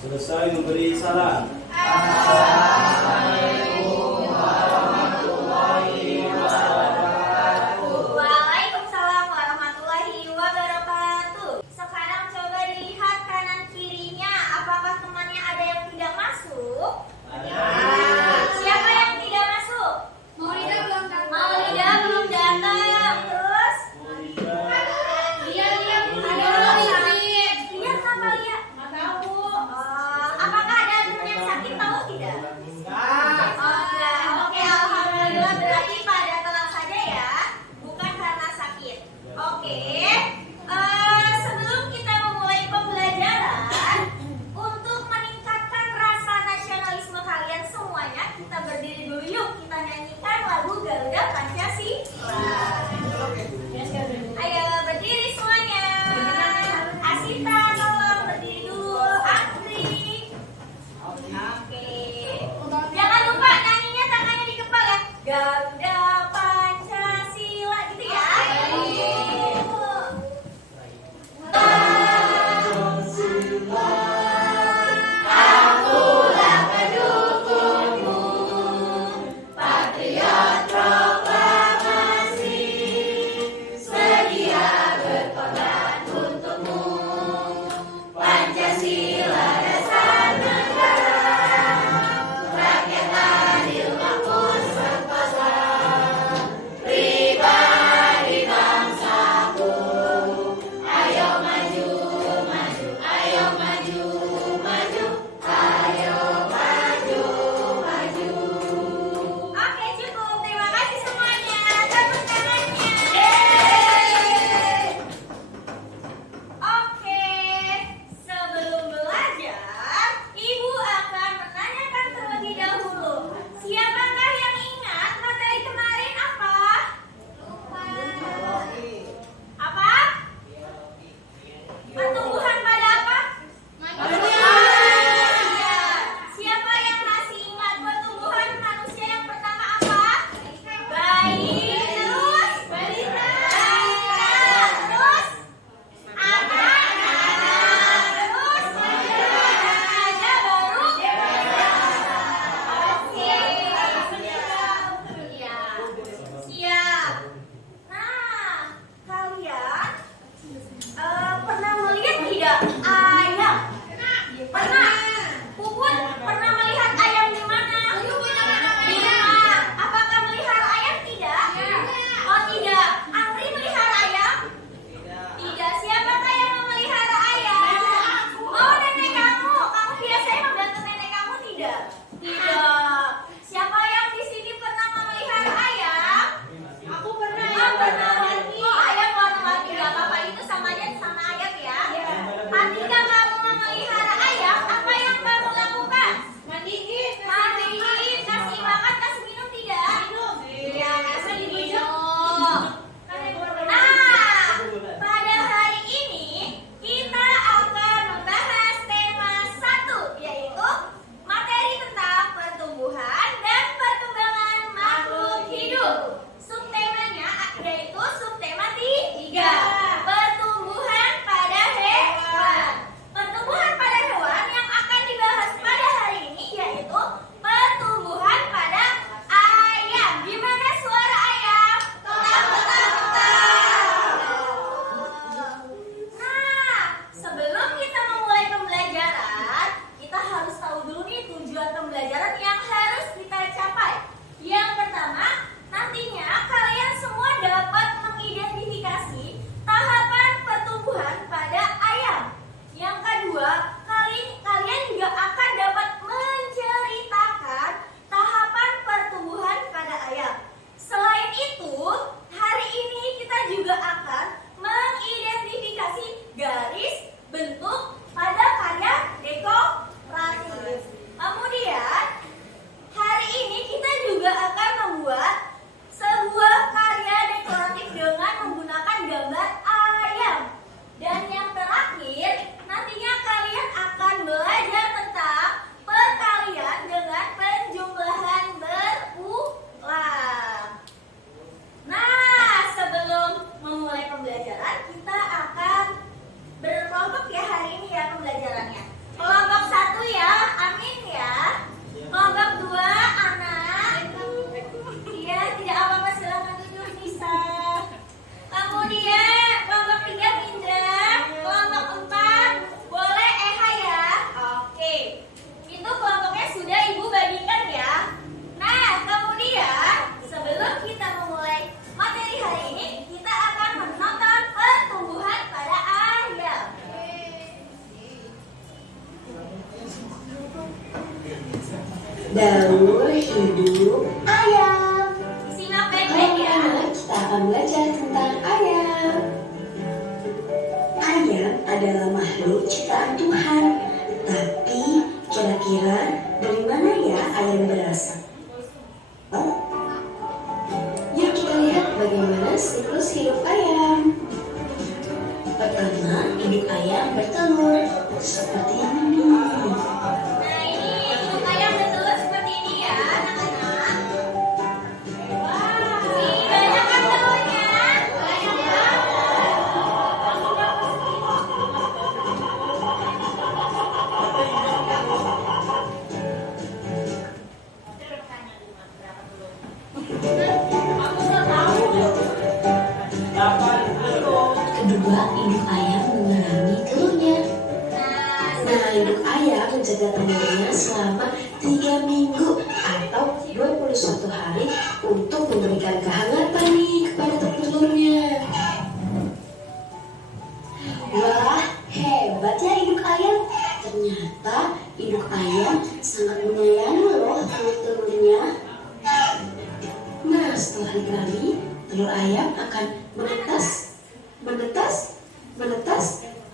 Selesai memberi salam. Assalamualaikum warahmatullahi wabarakatuh. Waalaikumsalam warahmatullahi wabarakatuh. Sekarang coba dilihat kanan kirinya. Apakah temannya ada yang tidak masuk? Ada. Siapa yang tidak masuk? Maulida belum datang. Maulida belum datang. Terus? Lia kenapa Lia? Nggak tahu. Apakah ada teman yang sakit tahu tidak? Daur hidup ayam. Disimak Hai baik-baik ya. anak, kita akan belajar tentang ayam. Ayam adalah makhluk ciptaan Tuhan. Tapi kira-kira dari mana ya ayam berasal? Yuk kita lihat bagaimana siklus hidup ayam. Pertama, induk ayam bertelur seperti ini. Nah, ini induk ayam bertelur seperti ini ya, anak-anak. Wah, ini banyak kan telurnya? Banyak banget. Aku nggak tahu. Delapan telur. Kedua, induk ayam mengerami telurnya. Nah, Nah, induk ayam menjaga telurnya selama 3 minggu atau 21 hari untuk memberikan kehangatan nih kepada telurnya. Wah, hebat ya induk ayam. Ternyata induk ayam sangat menyayangi loh telur-telurnya. Nah, setelah dikali, telur ayam akan menetas,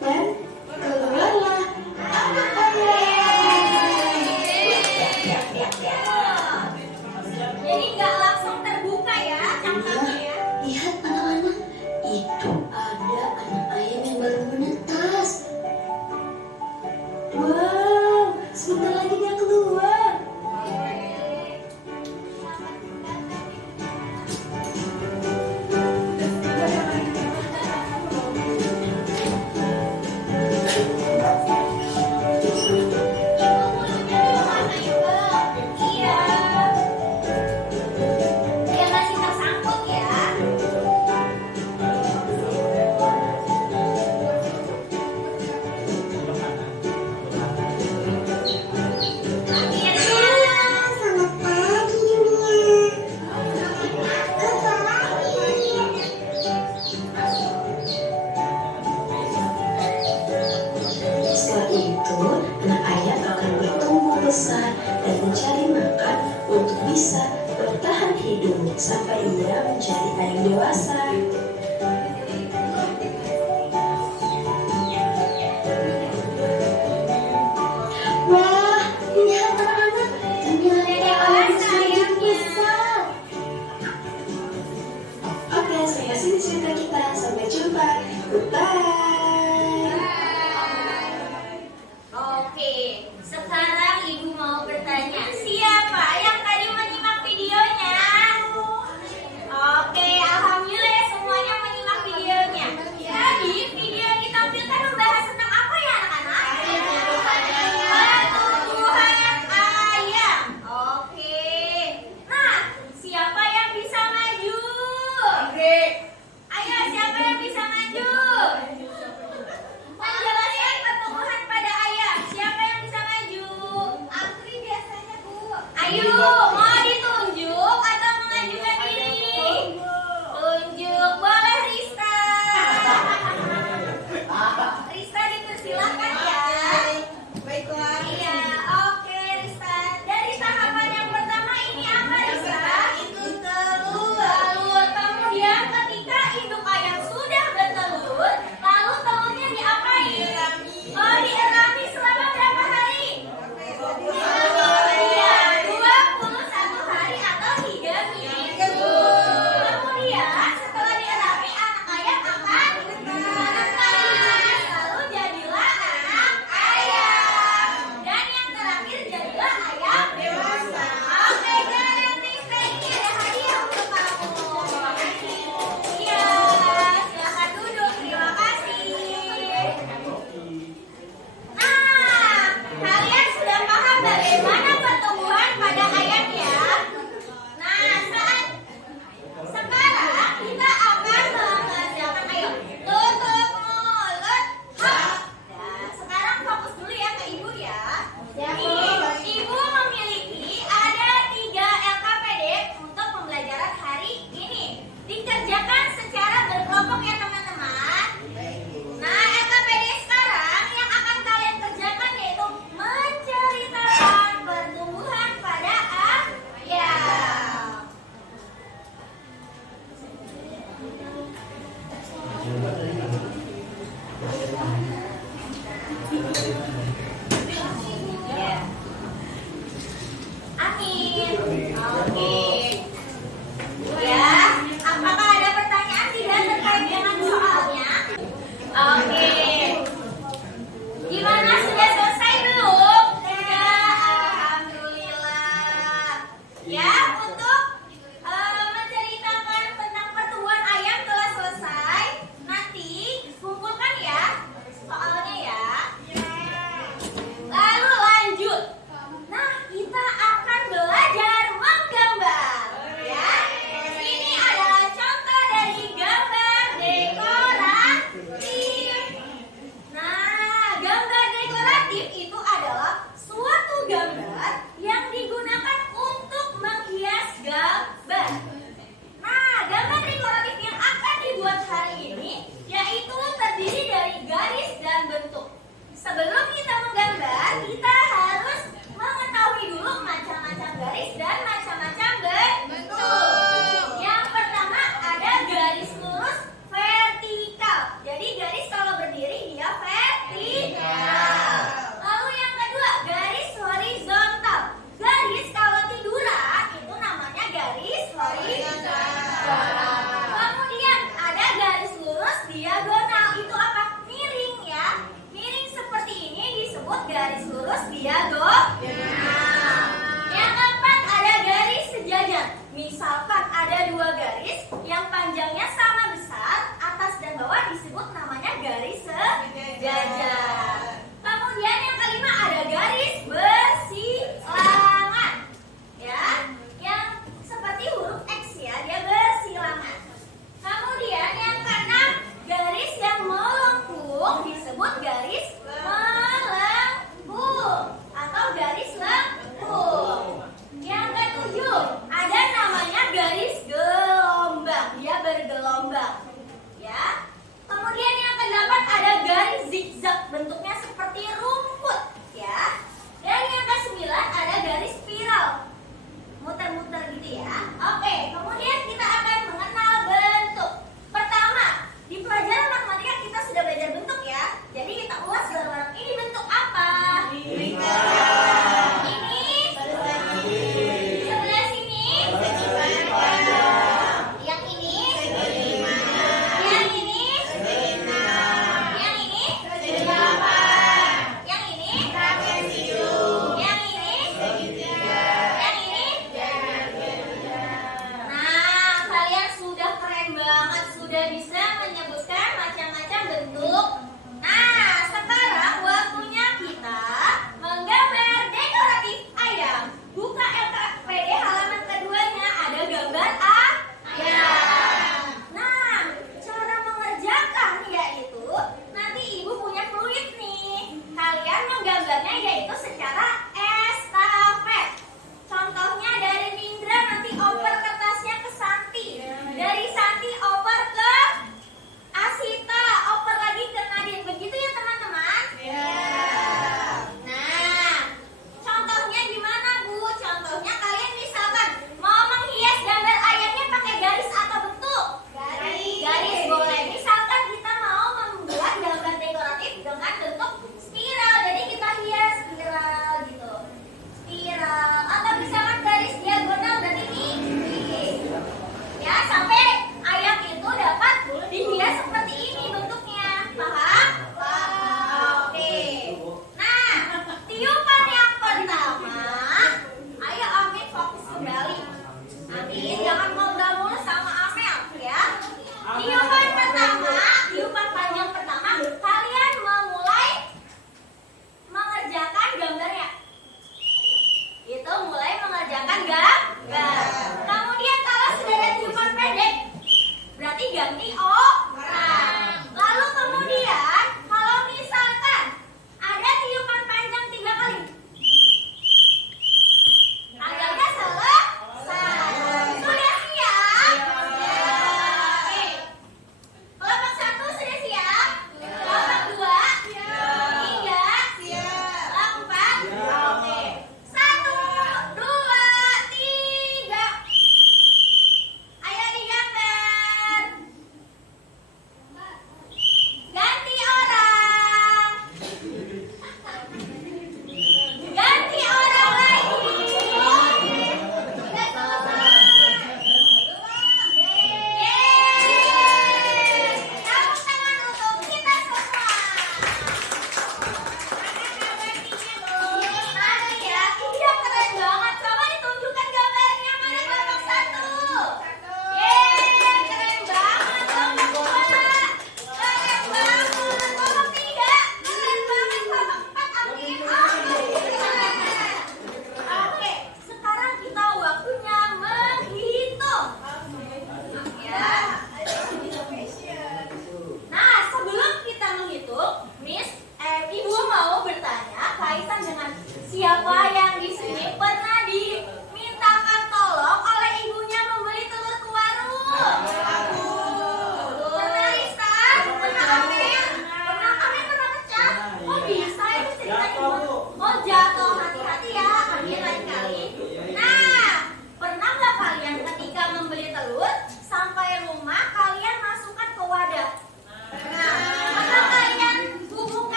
dan keluarlah anak ayam. jadi nggak langsung terbuka ya cangkangnya ya. Lihat anak-anak, itu ada anak ayam yang baru menetas. Wow, sebentar lagi dia keluar. Iya. Dia masih tersangkut ya. Akhirnya. Selamat pagi dunia. Setelah itu, anak ayam akan bertumbuh besar dan mencari makan untuk bisa bertahan hidup sampai ia menjadi ayam dewasa. Wah, lihat anak-anak, ternyata ayam semakin besar. Oke, sampai sini cerita kita. Sampai jumpa. Goodbye. Oke, sekarang ibu mau bertanya, siapa yang tadi menyimak videonya? Oke, alhamdulillah ya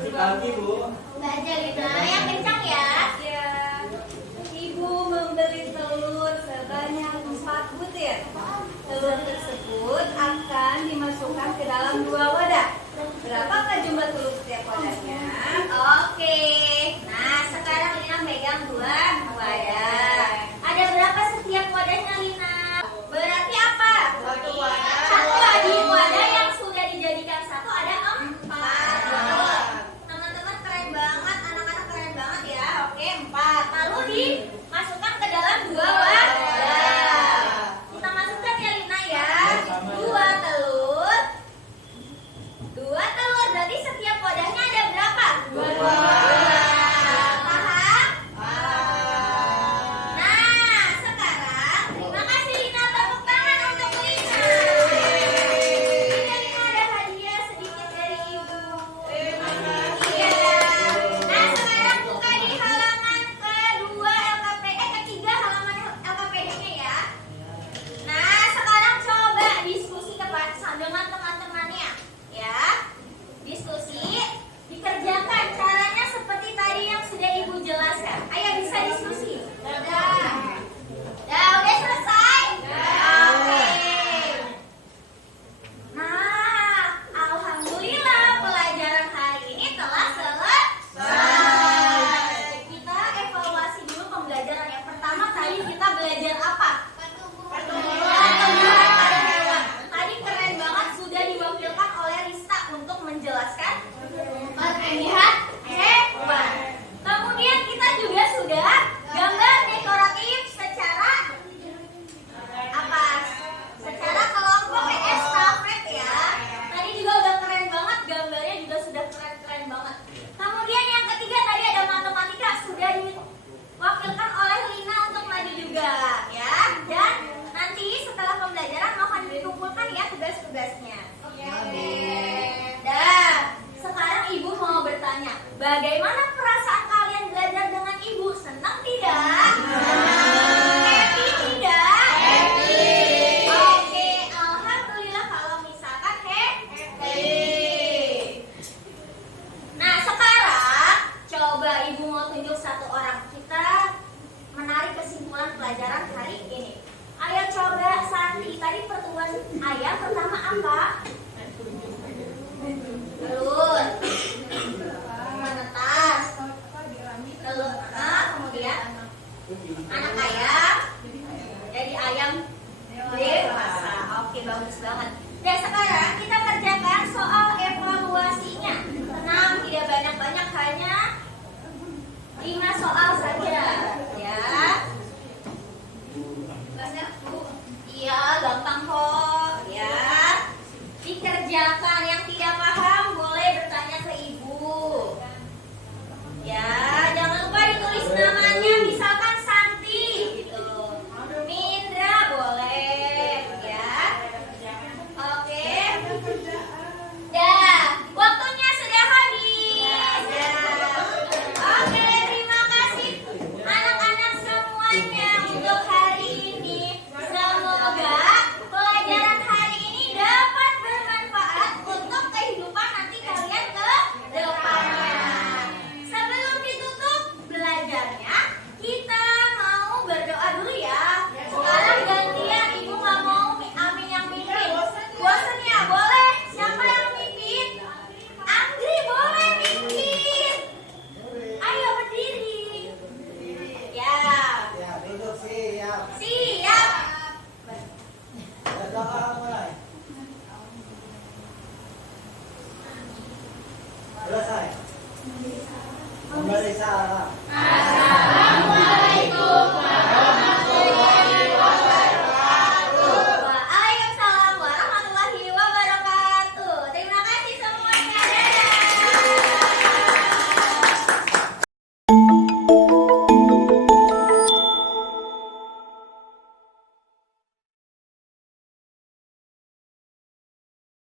Masih pagi, Bu. Baca Lina yang kencang ya. Ya, Ibu membeli telur sebanyak 4 butir. Telur tersebut akan dimasukkan ke dalam 2 wadah. Berapakah jumlah telur setiap wadahnya? Oke. Nah, sekarang Lina pegang 2 wadah. Ada berapa setiap wadahnya, Lina? Berarti apa? Satu wadah. Satu di wadah yang sudah dijadikan satu ada 4. Betul. Teman-teman keren banget, anak-anak keren banget ya. Oke, 4. Lalu dimasukkan ke dalam 2 wadah. Kita masukkan ya, Lina ya. 2 telur. 2 telur. Berarti setiap wadahnya ada berapa? 2. Paham? Nah, sekarang terima kasih Lina, tepuk tangan untuk Lina. Ini Lina ada hadiah sedikit dari Ibu. Iya. Nah, sekarang buka di halaman kedua ketiga halaman LKPD-nya ya. Nah, sekarang coba diskusi dengan teman-temannya ya. Diskusi dikerjakan caranya seperti tadi yang sudah Ibu jelaskan. Ayo bisa diskusi. Udah selesai? Oke. Nah, alhamdulillah pelajaran hari ini telah selesai. Kita evaluasi dulu pembelajaran yang pertama. Tadi kita belajar apa? Pertumbuhan pada hewan. Tadi keren banget sudah diwakilkan oleh Rista untuk menjelaskan pertumbuhan hewan. Kemudian kita juga sudah gambar dekoratif secara apa? Secara kelompok estafet ya. Tadi juga udah keren banget, gambarnya juga sudah keren-keren banget. Kemudian yang ketiga tadi ada matematika, sudah diwakilkan oleh Lina untuk maju juga ya. Dan nanti setelah pembelajaran mohon dikumpulkan ya tugas-tugasnya. Dan sekarang Ibu mau bertanya, bagaimana perasaan kalian belajar dengan Ibu? Senang tidak? Happy tidak? Happy. Oke, alhamdulillah kalau misalkan happy. Nah, sekarang coba Ibu mau tunjuk satu orang. Kita menarik kesimpulan pelajaran hari ini. Ayo coba Santi, tadi pertumbuhan ayam pertama apa? Telur. Menetas. Telur. Kemudian anak ayam. Jadi ayam dewasa. Oke, bagus banget. Dan sekarang kita kerjakan soal evaluasinya. Tenang, tidak banyak-banyak, hanya 5 soal saja.